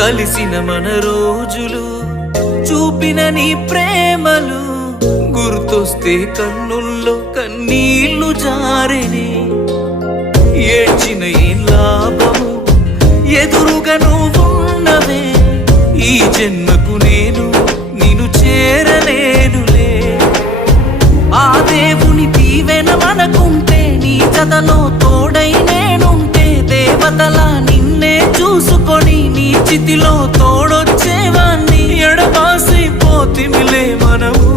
కలిసిన మన రోజులు చూపిన నీ ప్రేమలు గుర్తొస్తే కన్నుల్లో కన్నీళ్లు జారెనే. ఏడ్చిన ఏం లాభము ఎదురుగా నువ్వున్నవే, ఈ జన్మకు నేను నిన్ను చేరలేనులే. ఆ దేవుని దీవెన మనకుంటే, నీ జతలో తోడై నేనుంటే, దేవతలా నిన్నే చూసుకొని నీ చితిలో తోడొచ్చేవాణ్ణి. ఎడబాసి పోతిమిలే మనము